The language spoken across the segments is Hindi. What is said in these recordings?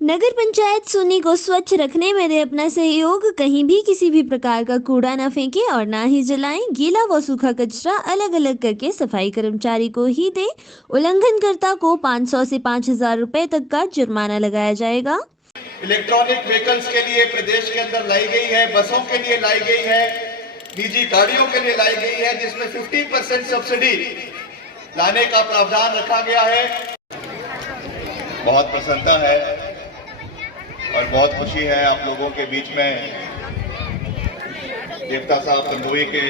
नगर पंचायत सोनी को स्वच्छ रखने में दे अपना सहयोग। कहीं भी किसी भी प्रकार का कूड़ा न फेंके और ना ही जलाएं। गीला व सूखा कचरा अलग अलग करके सफाई कर्मचारी को ही दे। उल्लंघनकर्ता को 500 से 5,000 रुपए तक का जुर्माना लगाया जाएगा। इलेक्ट्रॉनिक व्हीकल्स के लिए प्रदेश के अंदर लाई गई है, बसों के लिए लाई गई है, निजी गाड़ियों के लिए लाई गई है, जिसमें 50% सब्सिडी लाने का प्रावधान रखा गया है। बहुत प्रसन्नता है और बहुत खुशी है आप लोगों के बीच में देवता साहब पंदोई के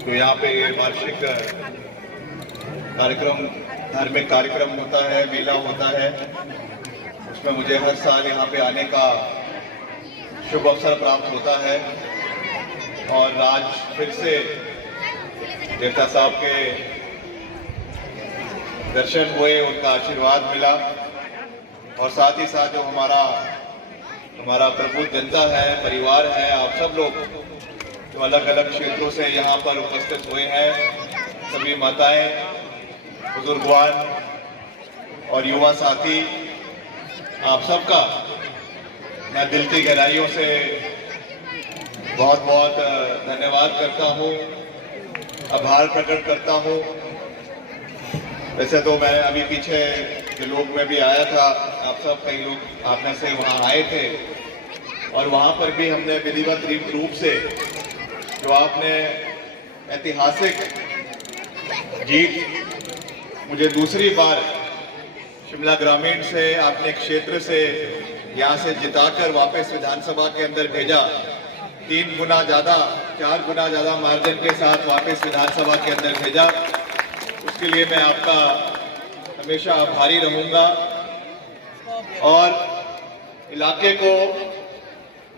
जो यहाँ पे वार्षिक कार्यक्रम, धार्मिक कार्यक्रम होता है, मेला होता है, उसमें मुझे हर साल यहाँ पे आने का शुभ अवसर प्राप्त होता है। और आज फिर से देवता साहब के दर्शन हुए, उनका आशीर्वाद मिला और साथ ही साथ जो हमारा प्रबुद्ध जनता है, परिवार है, आप सब लोग जो अलग अलग क्षेत्रों से यहाँ पर उपस्थित हुए हैं, सभी माताएं, बुजुर्गवान और युवा साथी, आप सबका मैं दिल की गहराइयों से बहुत बहुत धन्यवाद करता हूँ, आभार प्रकट करता हूँ। वैसे तो मैं अभी पीछे लोग में भी आया था, आप सब कई लोग आप में से वहाँ आए थे और वहाँ पर भी हमने विधिवत रूप से जो आपने ऐतिहासिक जीत मुझे दूसरी बार शिमला ग्रामीण से, आपने क्षेत्र से यहाँ से जिताकर वापस विधानसभा के अंदर भेजा, 3 गुना ज्यादा 4 गुना ज्यादा मार्जिन के साथ वापस विधानसभा के अंदर भेजा, उसके लिए मैं आपका हमेशा आभारी रहूंगा। और इलाके को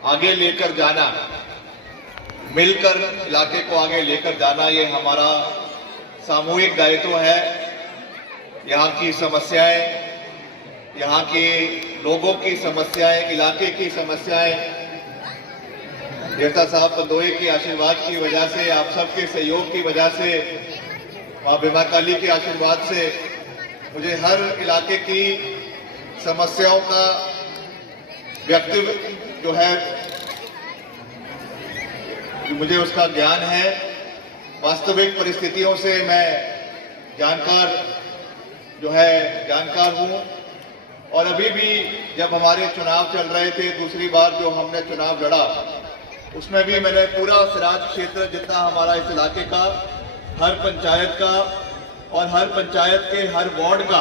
आगे लेकर जाना, मिलकर इलाके को आगे लेकर जाना, ये हमारा सामूहिक दायित्व है। यहाँ की समस्याएं, यहाँ के लोगों की समस्याएं, इलाके की समस्याएं देवता साहब पंदोई के आशीर्वाद की वजह से, आप सबके सहयोग की वजह से, माँ बीमा काली के आशीर्वाद से मुझे हर इलाके की समस्याओं का व्यक्तित्व जो है, मुझे उसका ज्ञान है। वास्तविक परिस्थितियों से मैं जानकार हूँ। और अभी भी जब हमारे चुनाव चल रहे थे, दूसरी बार जो हमने चुनाव लड़ा, उसमें भी मैंने पूरा सिराज क्षेत्र जितना हमारा इस इलाके का, हर पंचायत का और हर पंचायत के हर वार्ड का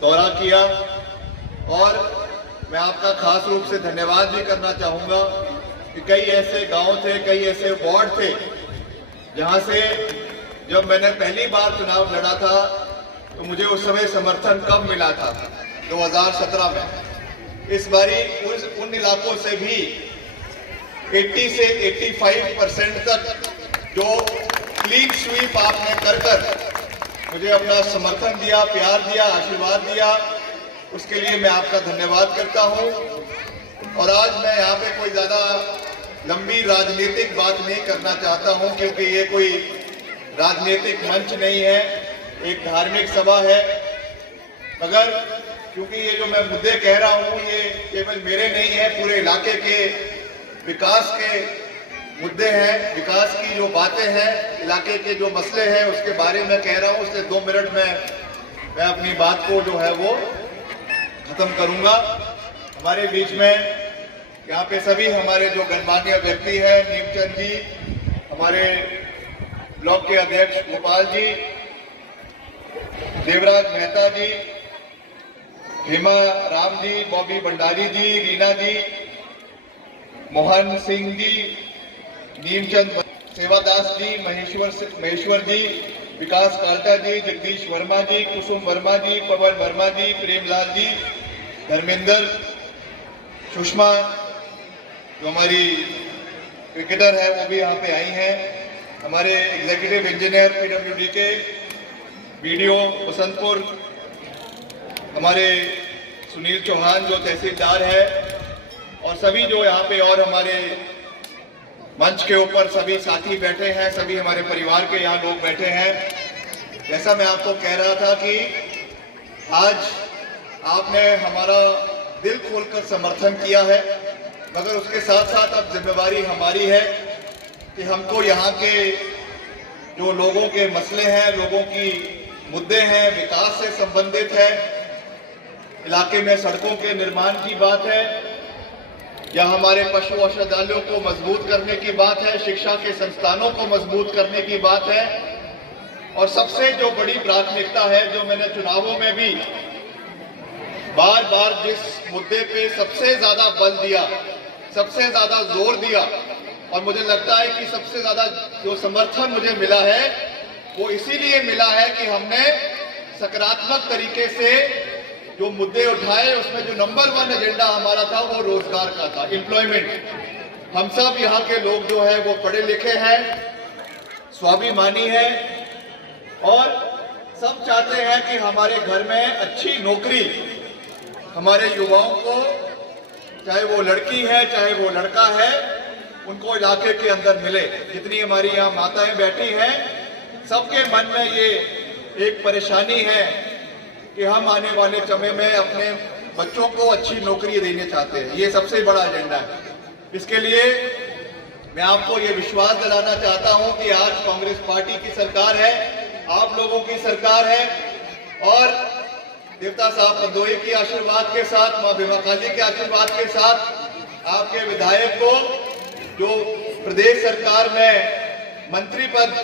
दौरा किया। और मैं आपका खास रूप से धन्यवाद भी करना चाहूँगा कि कई ऐसे गांव थे, कई ऐसे वार्ड थे जहाँ से जब मैंने पहली बार चुनाव लड़ा था तो मुझे उस समय समर्थन कम मिला था 2017 में। इस बारी उन इलाकों से भी 80 से 85% तक जो क्लीन स्वीप आपने कर मुझे अपना समर्थन दिया, प्यार दिया, आशीर्वाद दिया, उसके लिए मैं आपका धन्यवाद करता हूं। और आज मैं यहाँ पे कोई ज्यादा लंबी राजनीतिक बात नहीं करना चाहता हूं, क्योंकि ये कोई राजनीतिक मंच नहीं है, एक धार्मिक सभा है। मगर क्योंकि ये जो मैं मुद्दे कह रहा हूं, ये केवल मेरे नहीं है, पूरे इलाके के विकास के मुद्दे हैं, विकास की जो बातें हैं, इलाके के जो मसले हैं, उसके बारे में कह रहा हूं। इसलिए 2 मिनट में मैं अपनी बात को जो है वो खत्म करूंगा। हमारे बीच में यहाँ पे सभी हमारे जो गणमान्य व्यक्ति हैं, नीमचंद जी, हमारे ब्लॉक के अध्यक्ष गोपाल जी, देवराज मेहता जी, हेमा राम जी, बॉबी भंडारी जी, रीना जी, मोहन सिंह जी, नीमचंद सेवादास जी, महेश्वर जी, विकास काल्टा जी, जगदीश वर्मा जी, कुसुम वर्मा जी, पवन वर्मा जी, प्रेमलाल जी, धर्मेंद्र, सुषमा जो हमारी क्रिकेटर है वो भी यहाँ पे आई हैं, हमारे एग्जीक्यूटिव इंजीनियर पीडब्ल्यूडी के, बीडीओ बसंतपुर हमारे सुनील चौहान जो तहसीलदार है, और सभी जो यहाँ पे और हमारे मंच के ऊपर सभी साथी बैठे हैं, सभी हमारे परिवार के यहाँ लोग बैठे हैं। जैसा मैं आपको कह रहा था कि आज आपने हमारा दिल खोलकर समर्थन किया है, मगर उसके साथ साथ अब जिम्मेवारी हमारी है कि हमको यहाँ के जो लोगों के मसले हैं, लोगों की मुद्दे हैं, विकास से संबंधित है, इलाके में सड़कों के निर्माण की बात है, या हमारे पशु औषधालयों को मजबूत करने की बात है, शिक्षा के संस्थानों को मजबूत करने की बात है, और सबसे जो बड़ी प्राथमिकता है, जो मैंने चुनावों में भी बार बार जिस मुद्दे पे सबसे ज्यादा बल दिया, सबसे ज्यादा जोर दिया, और मुझे लगता है कि सबसे ज्यादा जो समर्थन मुझे मिला है वो इसीलिए मिला है कि हमने सकारात्मक तरीके से जो मुद्दे उठाए, उसमें जो नंबर 1 एजेंडा हमारा था वो रोजगार का था, एम्प्लॉयमेंट। हम सब यहाँ के लोग जो है वो पढ़े लिखे हैं, स्वाभिमानी है, और सब चाहते हैं कि हमारे घर में अच्छी नौकरी हमारे युवाओं को, चाहे वो लड़की है चाहे वो लड़का है, उनको इलाके के अंदर मिले। जितनी हमारी यहाँ माताएं बैठी हैं, सबके मन में ये एक परेशानी है कि हम आने वाले समय में अपने बच्चों को अच्छी नौकरी देने चाहते हैं। ये सबसे बड़ा एजेंडा है। इसके लिए मैं आपको ये विश्वास दिलाना चाहता हूं कि आज कांग्रेस पार्टी की सरकार है, आप लोगों की सरकार है, और देवता साहब पंदोई के आशीर्वाद के साथ, मां भीमा काली के आशीर्वाद के साथ आपके विधायक को जो प्रदेश सरकार में मंत्री पद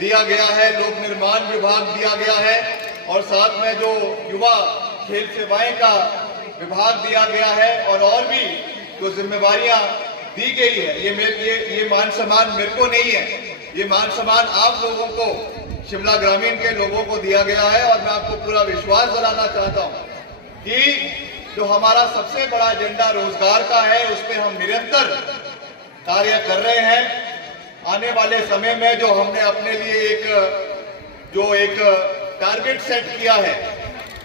दिया गया है, लोक निर्माण विभाग दिया गया है, और साथ में जो युवा खेल सेवाएं का विभाग दिया गया है, और भी जो जिम्मेवारियां दी गई है, ये मान सम्मान मेरे को नहीं है, ये मान सम्मान आप लोगों को, शिमला ग्रामीण के लोगों को दिया गया है। और मैं आपको पूरा विश्वास दिलाना चाहता हूं कि जो हमारा सबसे बड़ा एजेंडा रोजगार का है, उस पर हम निरंतर कार्य कर रहे हैं। आने वाले समय में जो हमने अपने लिए एक टारगेट सेट किया है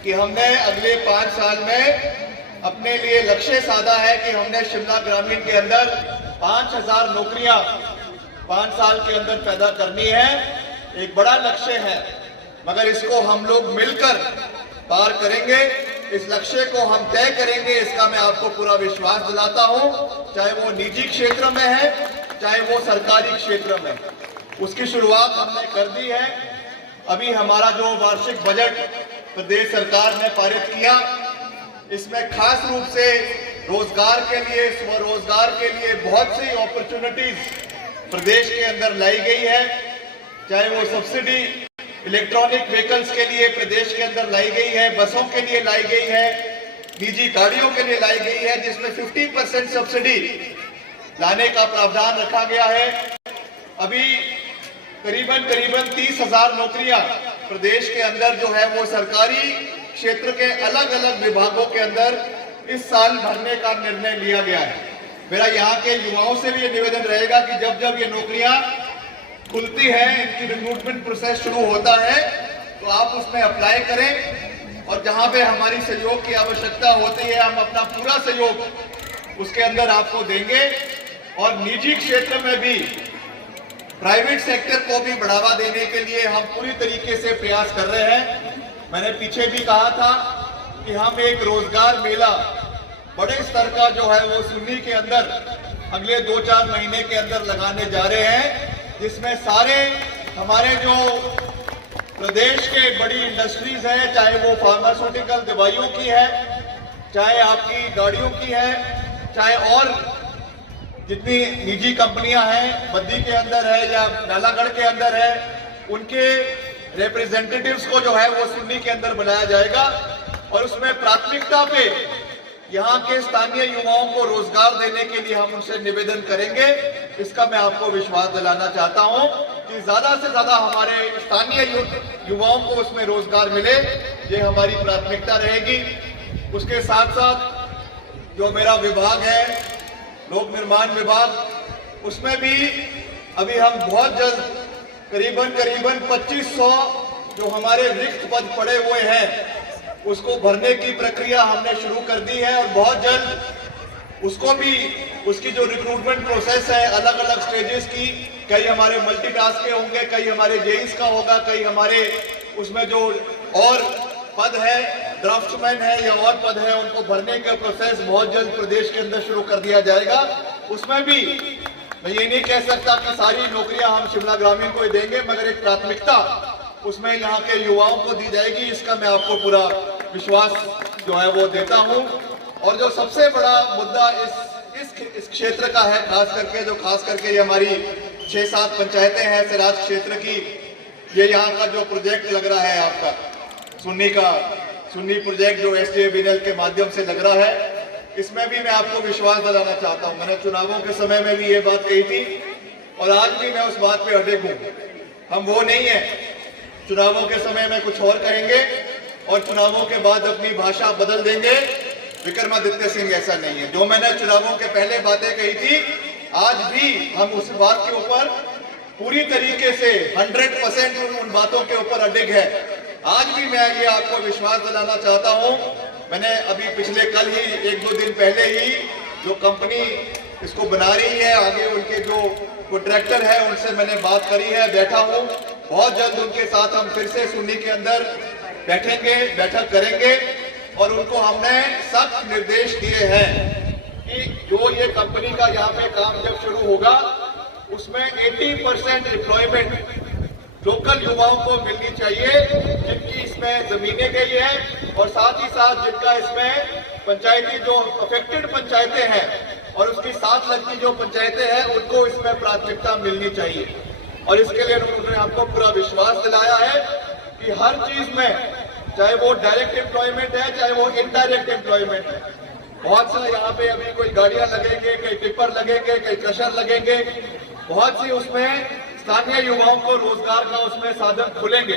कि हमने अगले 5 साल में अपने लिए लक्ष्य साधा है कि हमने शिमला ग्रामीण के अंदर 5000 नौकरियां 5 साल के अंदर पैदा करनी है। एक बड़ा लक्ष्य है, मगर इसको हम लोग मिलकर पार करेंगे। इस लक्ष्य को हम तय करेंगे, इसका मैं आपको पूरा विश्वास दिलाता हूं, चाहे वो निजी क्षेत्र में है चाहे वो सरकारी क्षेत्र में। उसकी शुरुआत हमने कर दी है। अभी हमारा जो वार्षिक बजट प्रदेश सरकार ने पारित किया, इसमें खास रूप से रोजगार के लिए, स्वरोजगार के लिए बहुत सी अपॉर्चुनिटीज प्रदेश के अंदर लाई गई है। चाहे वो सब्सिडी इलेक्ट्रॉनिक व्हीकल्स के लिए प्रदेश के अंदर लाई गई है, बसों के लिए लाई गई है, निजी गाड़ियों के लिए लाई गई है, जिसमें 50% सब्सिडी लाने का प्रावधान रखा गया है। अभी करीबन 30,000 नौकरियां प्रदेश के अंदर जो है वो सरकारी क्षेत्र के अलग अलग विभागों के अंदर इस साल भरने का निर्णय लिया गया है। मेरा यहाँ के युवाओं से भी ये निवेदन रहेगा कि जब जब ये नौकरियां खुलती है, इनकी रिक्रूटमेंट प्रोसेस शुरू होता है, तो आप उसमें अप्लाई करें, और जहां पे हमारी सहयोग की आवश्यकता होती है, हम अपना पूरा सहयोग उसके अंदर आपको देंगे। और निजी क्षेत्र में भी, प्राइवेट सेक्टर को भी बढ़ावा देने के लिए हम पूरी तरीके से प्रयास कर रहे हैं। मैंने पीछे भी कहा था कि हम एक रोजगार मेला बड़े स्तर का जो है वो सुन्नी के अंदर अगले 2-4 महीने के अंदर लगाने जा रहे हैं, जिसमें सारे हमारे जो प्रदेश के बड़ी इंडस्ट्रीज हैं, चाहे वो फार्मास्यूटिकल दवाइयों की है, चाहे आपकी गाड़ियों की है, चाहे और जितनी निजी कंपनियां हैं, बद्दी के अंदर है या नालागढ़ के अंदर है, उनके रिप्रेजेंटेटिव्स को जो है वो सुन्नी के अंदर बनाया जाएगा। और उसमें प्राथमिकता पे यहाँ के स्थानीय युवाओं को रोजगार देने के लिए हम उनसे निवेदन करेंगे। इसका मैं आपको विश्वास दिलाना चाहता हूं कि ज्यादा से ज्यादा हमारे स्थानीय युवाओं को उसमें रोजगार मिले, ये हमारी प्राथमिकता रहेगी। उसके साथ साथ जो मेरा विभाग है, लोक निर्माण विभाग, उसमें भी अभी हम बहुत जल्द करीबन 2500 जो हमारे रिक्त पद पड़े हुए हैं, उसको भरने की प्रक्रिया हमने शुरू कर दी है। और बहुत जल्द उसको भी, उसकी जो रिक्रूटमेंट प्रोसेस है अलग अलग स्टेजेस की, कई हमारे मल्टीटास्क के होंगे, कई हमारे जेईस का होगा, कई हमारे उसमें जो और पद है ड्राफ्टमैन है या और पद है, उनको भरने का प्रोसेस बहुत जल्द प्रदेश के अंदर शुरू कर दिया जाएगा। उसमें भी मैं ये नहीं कह सकता कि सारी नौकरियां हम शिमला ग्रामीण को ही देंगे, मगर एक प्राथमिकता उसमें यहाँ के युवाओं को दी जाएगी, इसका मैं आपको पूरा विश्वास जो है वो देता हूँ। और जो सबसे बड़ा मुद्दा इस क्षेत्र का है, खास करके ये हमारी 6-7 पंचायतें हैं सिराज क्षेत्र की, ये यहाँ का जो प्रोजेक्ट लग रहा है आपका सुन्नी प्रोजेक्ट जो SJVNL के माध्यम से लग रहा है, इसमें भी मैं आपको विश्वास दिलाना चाहता हूँ। मैंने चुनावों के समय में भी ये बात कही थी और आज भी मैं उस बात पे अडिग हूँ। हम वो नहीं है, चुनावों के समय में कुछ और कहेंगे और चुनावों के बाद अपनी भाषा बदल देंगे। विक्रमादित्य सिंह ऐसा नहीं है। जो मैंने चुनावों के पहले बातें कही थी, आज भी हम उस बात के ऊपर पूरी तरीके से 100% उन बातों के ऊपर अडिग है। आज भी मैं ये आपको विश्वास दिलाना चाहता हूँ। मैंने अभी पिछले कल ही 1-2 दिन पहले ही जो कंपनी इसको बना रही है, आगे उनके जो कॉन्ट्रैक्टर है उनसे मैंने बात करी है, बैठा हूँ। बहुत जल्द उनके साथ हम फिर से सुन्नी के अंदर बैठक करेंगे और उनको हमने सख्त निर्देश दिए हैं कि जो ये कंपनी का यहाँ पे काम जब शुरू होगा उसमें 80% एम्प्लॉयमेंट लोकल युवाओं को मिलनी चाहिए, जिनकी इसमें जमीनें गई है और साथ ही साथ जिनका इसमें पंचायती जो अफेक्टेड पंचायतें हैं और उसकी साथ लगती जो पंचायतें हैं उनको इसमें प्राथमिकता मिलनी चाहिए। और इसके लिए उन्होंने आपको पूरा विश्वास दिलाया है कि हर चीज में, चाहे वो डायरेक्ट एम्प्लॉयमेंट है चाहे वो इनडायरेक्ट एम्प्लॉयमेंट है, बहुत सा यहाँ पे अभी कोई गाड़ियां लगेंगे, कई टिपर लगेंगे, कई क्रशर लगेंगे, बहुत सी उसमें स्थानीय युवाओं को रोजगार का उसमें साधन खुलेंगे।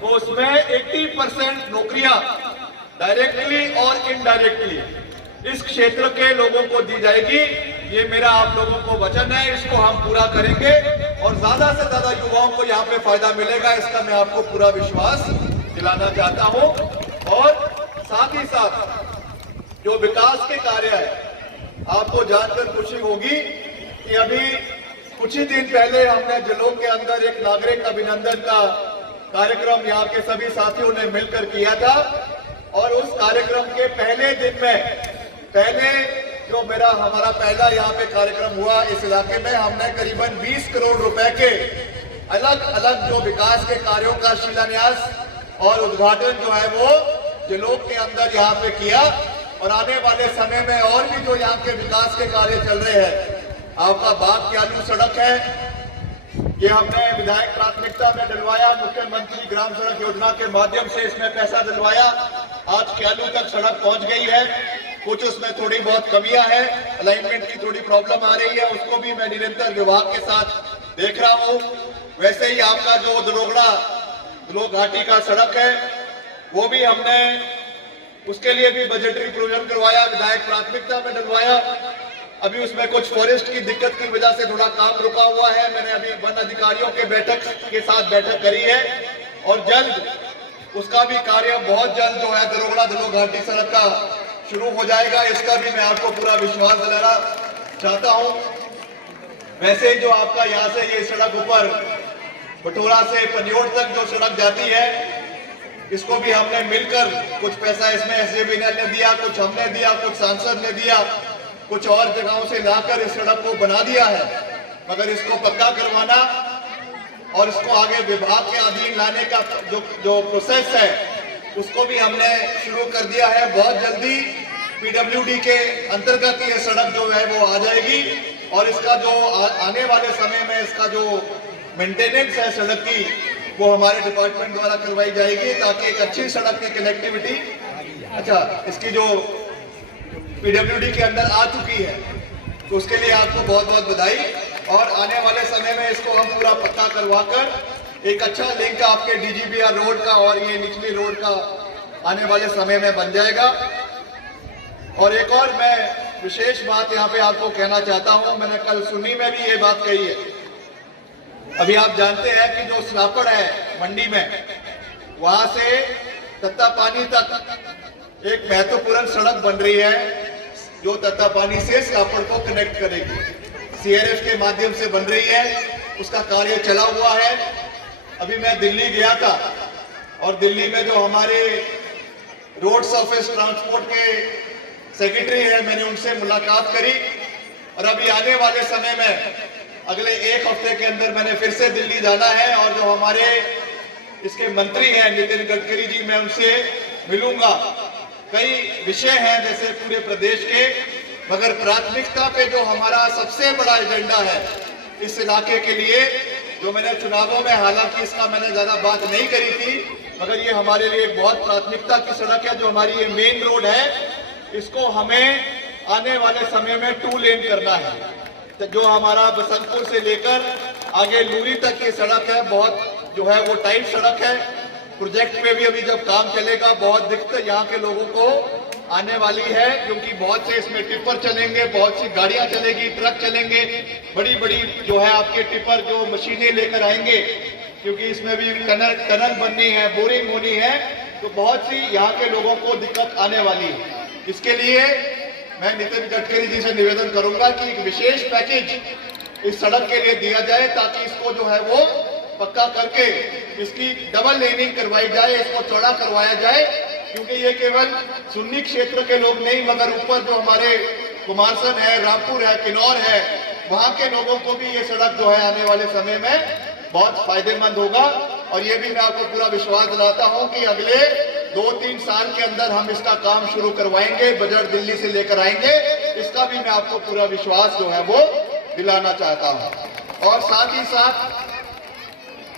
तो उसमें 80% नौकरियां डायरेक्टली और इनडायरेक्टली इस क्षेत्र के लोगों को दी जाएगी। ये मेरा आप लोगों को वचन है, इसको हम पूरा करेंगे और ज्यादा से ज्यादा युवाओं को यहाँ पे फायदा मिलेगा, इसका मैं आपको पूरा विश्वास दिलाना चाहता हूँ। और साथ ही साथ जो विकास के कार्य है, आपको जानकर खुशी होगी कि अभी कुछ ही दिन पहले हमने जलोग के अंदर एक नागरिक अभिनंदन का कार्यक्रम यहाँ के सभी साथियों ने मिलकर किया था और उस कार्यक्रम के पहले दिन में जो हमारा पहला यहाँ पे कार्यक्रम हुआ इस इलाके में, हमने करीबन 20 करोड़ रुपए के अलग अलग जो विकास के कार्यों का शिलान्यास और उद्घाटन जो है वो जलोग के अंदर यहाँ पे किया। और आने वाले समय में और भी जो यहाँ के विकास के कार्य चल रहे हैं, आपका बाग क्यालू सड़क है, ये हमने विधायक प्राथमिकता में डलवाया, मुख्यमंत्री ग्राम सड़क योजना के माध्यम से इसमें पैसा डलवाया। आज क्यालू तक सड़क पहुंच गई है, कुछ उसमें थोड़ी बहुत कमियां हैं, अलाइनमेंट की थोड़ी प्रॉब्लम आ रही है, उसको भी मैं निरंतर विभाग के साथ देख रहा हूं। वैसे ही आपका जो दलोग घाटी का सड़क है, वो भी हमने उसके लिए भी बजटरी प्रोविजन करवाया, विधायक प्राथमिकता में डलवाया। अभी उसमें कुछ फॉरेस्ट की दिक्कत की वजह से थोड़ा काम रुका हुआ है। मैंने अभी वन अधिकारियों के साथ बैठक करी है और जल्द उसका भी कार्य बहुत जल्द जो है दलोग घाटी सड़क का शुरू हो जाएगा, इसका भी मैं आपको पूरा विश्वास दिलाना चाहता हूं। वैसे ही जो आपका यहाँ से ये सड़क ऊपर बटोरा से पनियोट तक जो सड़क जाती है, इसको भी हमने मिलकर कुछ पैसा इसमें SJVNL ने दिया, कुछ हमने दिया, कुछ सांसद ने दिया, कुछ और जगहों से लाकर इस सड़क को बना दिया है। मगर इसको पक्का करवाना और इसको आगे विभाग के अधीन लाने का जो प्रोसेस है, उसको भी हमने शुरू कर दिया है। बहुत जल्दी PWD के अंतर्गत ये सड़क जो है वो आ जाएगी और इसका जो आने वाले समय में इसका जो मेंटेनेंस है सड़क की, वो हमारे डिपार्टमेंट द्वारा करवाई जाएगी, ताकि एक अच्छी सड़क की कनेक्टिविटी, इसकी जो PWD के अंदर आ चुकी है, तो उसके लिए आपको बहुत बहुत बधाई। और आने वाले समय में इसको हम पूरा पक्का करवाकर एक अच्छा लिंक आपके DGBR रोड का और ये निचली रोड का आने वाले समय में बन जाएगा। और एक और मैं विशेष बात यहाँ पे आपको कहना चाहता हूँ, मैंने कल सुन्नी में भी ये बात कही है। अभी आप जानते हैं कि जो स्नापड़ है मंडी में, वहां से तत्तापानी तक एक महत्वपूर्ण सड़क बन रही है, जो तत्तापानी से स्नापड़ को कनेक्ट करेगी। CRF के माध्यम से बन रही है, उसका कार्य चला हुआ है। अभी मैं दिल्ली गया था और दिल्ली में जो हमारे रोड सरफेस ट्रांसपोर्ट के सेक्रेटरी है, मैंने उनसे मुलाकात करी और अभी आने वाले समय में अगले एक हफ्ते के अंदर मैंने फिर से दिल्ली जाना है और जो हमारे इसके मंत्री हैं नितिन गडकरी जी, मैं उनसे मिलूंगा। कई विषय हैं जैसे पूरे प्रदेश के, मगर प्राथमिकता पे जो हमारा सबसे बड़ा एजेंडा है इस इलाके के लिए, जो मैंने चुनावों में, हालांकि इसका मैंने ज्यादा बात नहीं करी थी, मगर ये हमारे लिए एक बहुत प्राथमिकता की सड़क है। जो हमारी ये मेन रोड है, इसको हमें आने वाले समय में 2 लेन करना है। तो जो हमारा बसंतपुर से लेकर आगे लूरी तक की सड़क है, बहुत जो है वो टाइट सड़क है। प्रोजेक्ट पे भी अभी जब काम चलेगा बहुत दिक्कत यहाँ के लोगों को आने वाली है, क्योंकि बहुत से इसमें टिप्पर चलेंगे, बहुत सी गाड़ियां चलेगी, ट्रक चलेंगे, बड़ी बड़ी जो है आपके टिप्पर जो मशीनें लेकर आएंगे, क्योंकि इसमें भी टनल बननी है, बोरिंग होनी है, तो बहुत सी यहाँ के लोगों को दिक्कत आने वाली है। इसके लिए मैं नितिन गडकरी जी से निवेदन करूंगा कि एक विशेष पैकेज इस सड़क के लिए दिया जाए, ताकि इसको जो है वो पक्का करके इसकी डबल लेनिंग करवाई जाए, इसको चौड़ा करवाया जाए, क्योंकि ये केवल सुन्नी क्षेत्र के लोग नहीं, मगर ऊपर जो हमारे कुमारसर है, रामपुर है, किन्नौर है, वहां के लोगों को भी ये सड़क जो है आने वाले समय में बहुत फायदेमंद होगा। और ये भी मैं आपको पूरा विश्वास दिलाता हूं कि अगले 2-3 साल के अंदर हम इसका काम शुरू करवाएंगे, बजट दिल्ली से लेकर आएंगे, इसका भी मैं आपको पूरा विश्वास जो है वो दिलाना चाहता हूं। और साथ ही साथ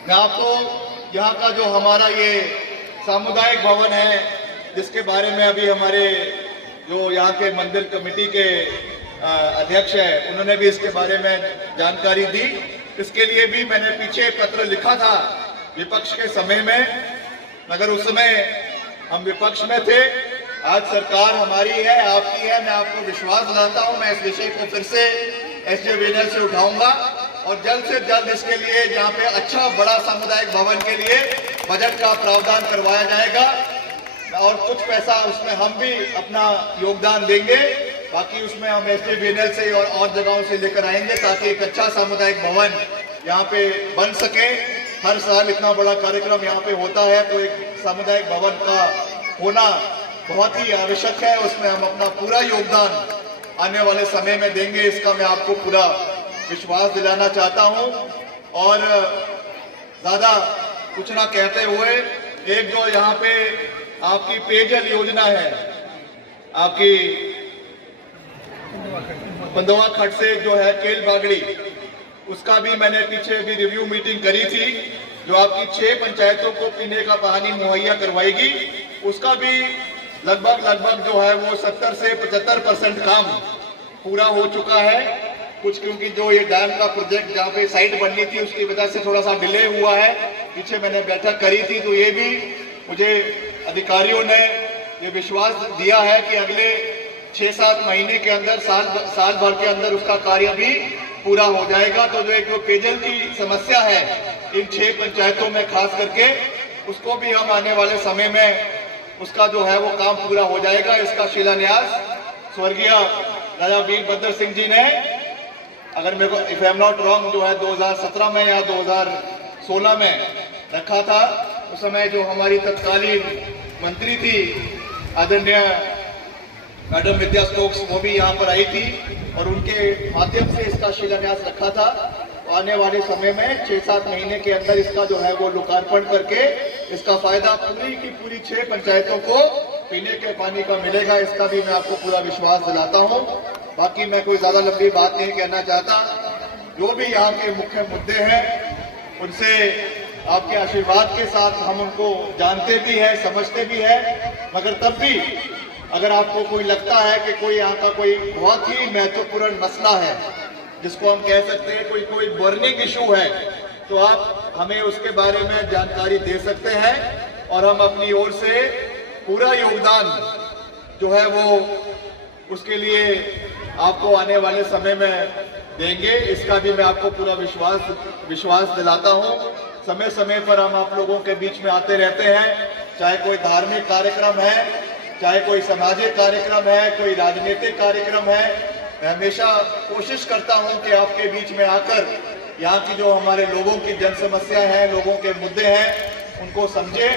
मैं आपको यहाँ का जो हमारा ये सामुदायिक भवन है, जिसके बारे में अभी हमारे जो यहाँ के मंदिर कमेटी के अध्यक्ष है, उन्होंने भी इसके बारे में जानकारी दी। इसके लिए भी मैंने पीछे पत्र लिखा था विपक्ष के समय में, मगर उस समय हम विपक्ष में थे। आज सरकार हमारी है, आपकी है, मैं आपको विश्वास दिलाता हूं, मैं इस विषय को फिर से SJVNL से उठाऊंगा और जल्द से जल्द इसके लिए यहाँ पे अच्छा बड़ा सामुदायिक भवन के लिए बजट का प्रावधान करवाया जाएगा और कुछ पैसा उसमें हम भी अपना योगदान देंगे। बाकी उसमें हम SJVNL से और जगहों से लेकर आएंगे, ताकि एक अच्छा सामुदायिक भवन यहाँ पे बन सके। हर साल इतना बड़ा कार्यक्रम यहाँ पे होता है, तो एक सामुदायिक भवन का होना बहुत ही आवश्यक है। उसमें हम अपना पूरा योगदान आने वाले समय में देंगे, इसका मैं आपको पूरा विश्वास दिलाना चाहता हूं। और ज्यादा कुछ ना कहते हुए, एक जो यहाँ पे आपकी पेयजल योजना है, आपकी पंदवा खट से जो है केल बागड़ी, उसका भी मैंने पीछे भी रिव्यू मीटिंग करी थी, जो आपकी 6 पंचायतों को पीने का पानी मुहैया करवाएगी। उसका भी लगभग जो है वो 70 से 75% काम पूरा हो चुका है। कुछ क्योंकि जो ये डैम का प्रोजेक्ट जहाँ पे साइट बननी थी, उसकी वजह से थोड़ा सा डिले हुआ है। पीछे मैंने बैठक करी थी, तो ये भी मुझे अधिकारियों ने ये विश्वास दिया है कि अगले 6-7 महीने के अंदर, साल भर के अंदर उसका कार्य भी पूरा हो जाएगा। तो जो एक पेयजल की समस्या है इन 6 पंचायतों में खास करके, उसको भी हम आने वाले समय में उसका जो है वो काम पूरा हो जाएगा। इसका शिलान्यास स्वर्गीय राजा वीरभद्र सिंह जी ने, अगर मेरे को if I am not wrong, जो है 2017 में या 2016 में रखा था। उस समय जो हमारी तत्कालीन मंत्री थी आदरणीय मैडम विद्या स्टोक्स, वो भी यहाँ पर आई थी और उनके माध्यम से इसका शिलान्यास रखा था। आने वाले समय में 6-7 महीने के अंदर इसका जो है वो लोकार्पण करके इसका फायदा पूरी की पूरी 6 पंचायतों को पीने के पानी का मिलेगा। इसका भी मैं आपको पूरा विश्वास दिलाता हूँ। बाकी मैं कोई ज्यादा लंबी बात नहीं कहना चाहता। जो भी यहाँ के मुख्य मुद्दे हैं, उनसे आपके आशीर्वाद के साथ हम उनको जानते भी हैं, समझते भी हैं, मगर तब भी अगर आपको कोई लगता है कि कोई यहाँ का कोई बहुत ही महत्वपूर्ण मसला है, जिसको हम कह सकते हैं कोई बर्निंग इशू है, तो आप हमें उसके बारे में जानकारी दे सकते हैं और हम अपनी ओर से पूरा योगदान जो है वो उसके लिए आपको आने वाले समय में देंगे। इसका भी मैं आपको पूरा विश्वास दिलाता हूं। समय समय पर हम आप लोगों के बीच में आते रहते हैं, चाहे कोई धार्मिक कार्यक्रम है, चाहे कोई सामाजिक कार्यक्रम है, कोई राजनीतिक कार्यक्रम है। मैं हमेशा कोशिश करता हूं कि आपके बीच में आकर यहाँ की जो हमारे लोगों की जन समस्या है, लोगों के मुद्दे हैं, उनको समझे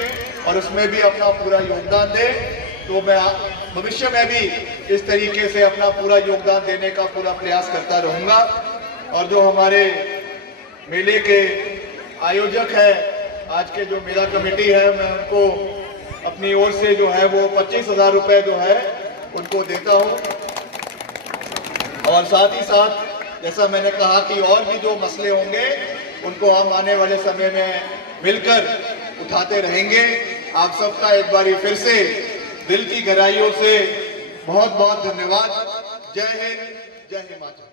और उसमें भी अपना पूरा योगदान दे। तो मैं भविष्य में भी इस तरीके से अपना पूरा योगदान देने का पूरा प्रयास करता रहूँगा। और जो हमारे मेले के आयोजक है, आज के जो मेला कमेटी है, मैं उनको अपनी ओर से जो है वो 25,000 रुपये जो है उनको देता हूँ। और साथ ही साथ जैसा मैंने कहा कि और भी जो मसले होंगे उनको हम आने वाले समय में मिलकर उठाते रहेंगे। आप सबका एक बारी फिर से दिल की गहराइयों से बहुत बहुत धन्यवाद। जय हिंद, जय हिमाचल।